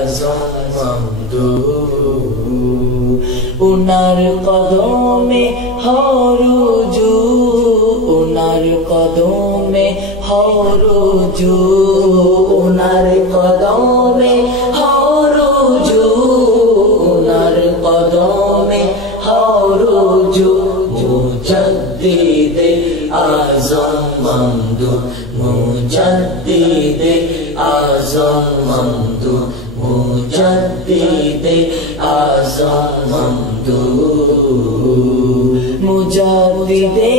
আজম মমদু উনার কদমে হরুজু উনার কদমে হরুজু উনার কদমে হরুজু উনার কদমে হরুজু মুজাদ্দিদে আজম মমদু মুজাদ্দিদে আজম মমদু মুজাদ্দিদে আজম মমদু মুজাদ্দিদে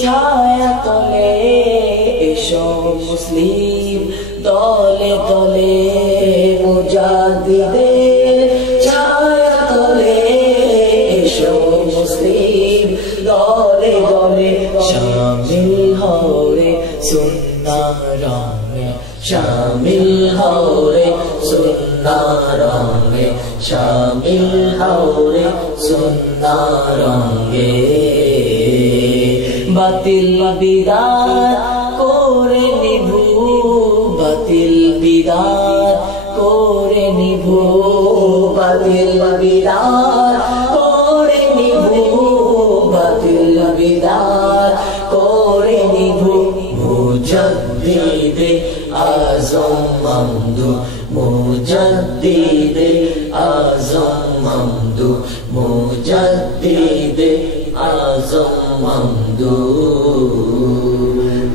ছায়া তলে এসো মুসলিম দলে দলে মুজাদ্দিদে ছায়া তলে এসো মুসলিম দলে দলে শামিল হরে সুন্নাহ রঙে শামিল হরে সুন্নাহ রঙে শামিল হরে সুন্নাহ রঙে বাতিল বিদাত করে নিভু বাতিল বিদাত করে নিভু বাতিল বিদাত করে নিভু বাতিল বিদাত করে নিভু মুজাদ্দিদে আজম মমদু মুজাদ্দিদে আজম মমদু মুজাদ্দিদে আজম মমদু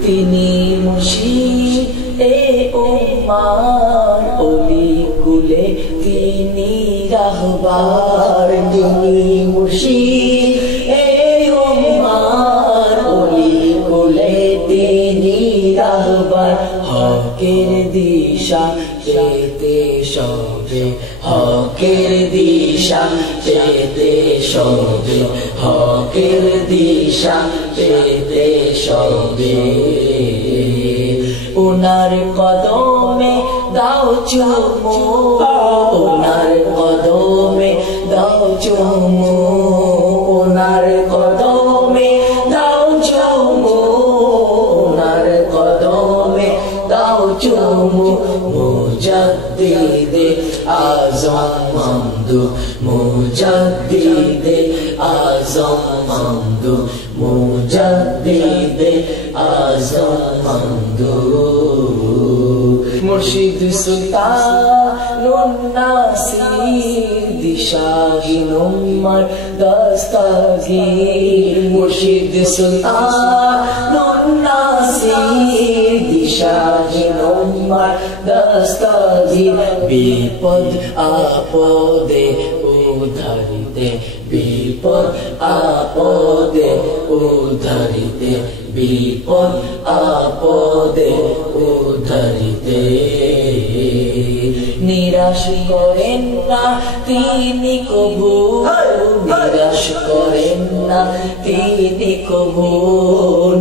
তিনি মুর্শিদ এ উম্মার ওলি কুলে তিনি রাহবার তিনি মুর্শিদ এ উম্মার ওলি কুলে তিনি রাহবার হকের দিশা পেতে সবে হকের দিশা পেতে সবে হকের দিশা পেতে সবে উনার কদমে দাও চুমু উনার কদমে দাও চুমু উনার কদমে দাও চুমু উনার কদমে দাও চুমু মুজাদ্দিদে আজম মমদু মুজাদ্দিদে আজম মমদু মুজাদ্দিদে আজম মমদু মুর্শিদ সুলতানুন নাসির দিশাহীন উম্মার দস্তগীর মুর্শিদ সুলতানুন নাসির দিশাহীন উম্মার দস্তগীর বিপদ আপদে উদ্ধারিতে বিপদ আপদে উদ্ধারিতে বিপদ আপদে উদ্ধারিতে নিরাশ করেন না তিনি কবু নিরাশ করেন না তিনি কবু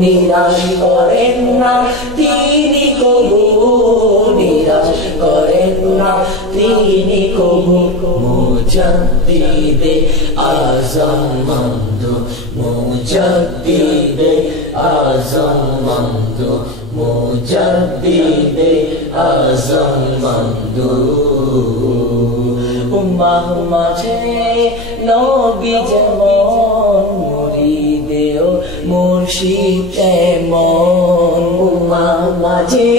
নিরাশ করেন না তিনি কবু নিরাশ করেন না তিনি কবু মুজাদ্দিদে আজম মমদু মুজাদ্দিদে আজম মমদু মুজাদ্দিদে আজম মমদু উম্মাহ মাঝে নবী যেমন মুরিদেও মুর্শিদ তেমন উম্মাহ মাঝে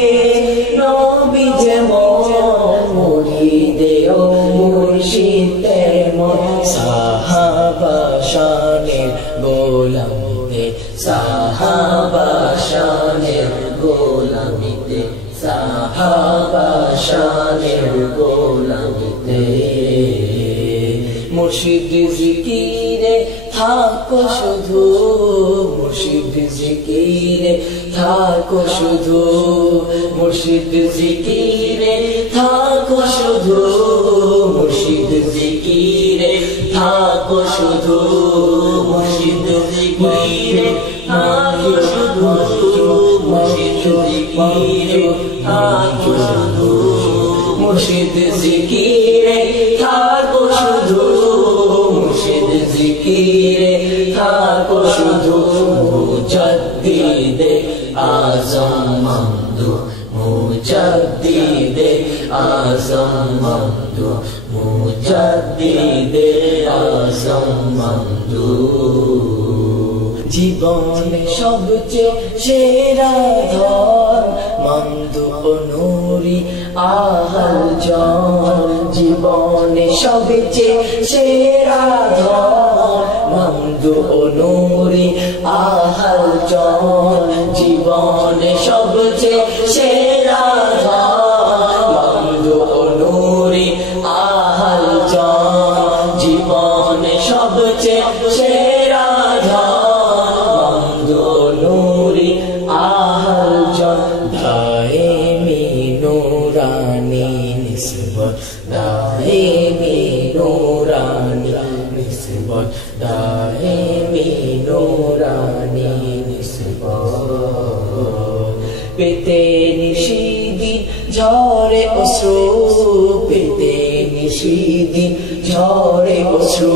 নবী যেমন মুরিদেও মুর্শিদ তেমন সাহাবা শানের গোলামিতে সাহাবা শানের গোলামিতে সাহাবা শানের গোলামিতে মুর্শিদ জিকিরে থাকো শুধু মুর্শিদ জিকিরে থাকো শুধু মুর্শিদ জিকিরে থাকো শুধু মুর্শিদ জিকিরে থাকো শুধু মুর্শিদ জিকিরে থাকো শুধু মুর্শিদ জিকিরে থাকো শুধু মুর্শিদ জিকিরে থাকো শুধু মুর্শিদ জিকিরে থাকো শুধু মুজাদ্দিদে আজম মমদু মুজাদ্দিদে আজম মমদু মুজাদ্দিদে আজম মমদু জীবনে সবচেয়ে সেরা ধন মমদু নূরি আহল জন জীবনে সবচেয়ে সেরা ধন মমদু নূরি আহল জন জীবনে সবচেয়ে সেরা ধন মমদু নূরি আহল জন জীবনে সবচেয়ে সেরা দায়েমি নূরানি নিসবত দায়েমি নূরানি নিসবত পেতে নিশিদিন ঝরে অশ্রু পেতে নিশিদিন ঝরে অশ্রু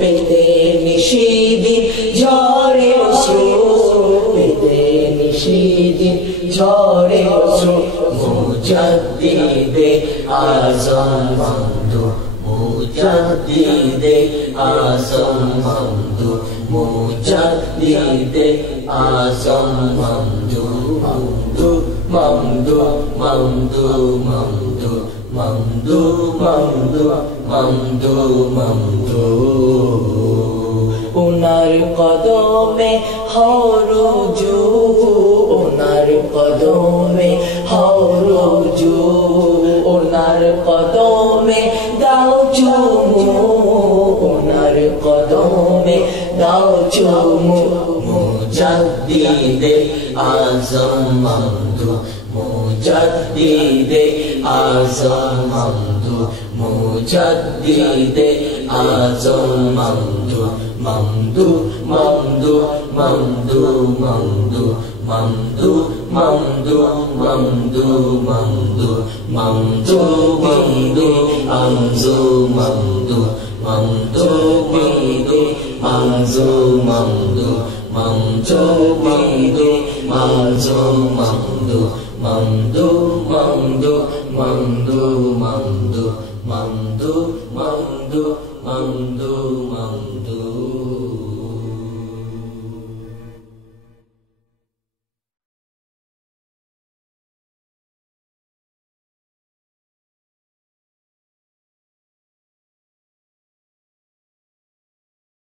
পেতে নিশিদিন ঝরে অশ্রু পেতে নিশিদিন ঝরে অশ্রু মুজাদ্দিদে আজম মমদু মুজাদ্দিদে আজম মমদু মুজাদ্দিদে আজম মমদু মমদু মমদু মমদু মমদু মমদু মমদু মমদু মমদু উনার কদমে হরজু উনার কদমে হরজু উনার কদমে দাও চুমু উনার কদমে দাও চুমু মুজাদ্দিদে আজম মমদু মুজাদ্দিদে আজম মমদু মুজাদ্দিদে আজম মমদু মমদু মমদু মমদু মমদু মমদু মমদু মমদু মমদু মমদু মমদু আমজু মমদু মমদু মমদু আমজু মমদু মমদু মমদু আমজু মমদু মমদু মমদু মমদু মমদু মমদু মমদু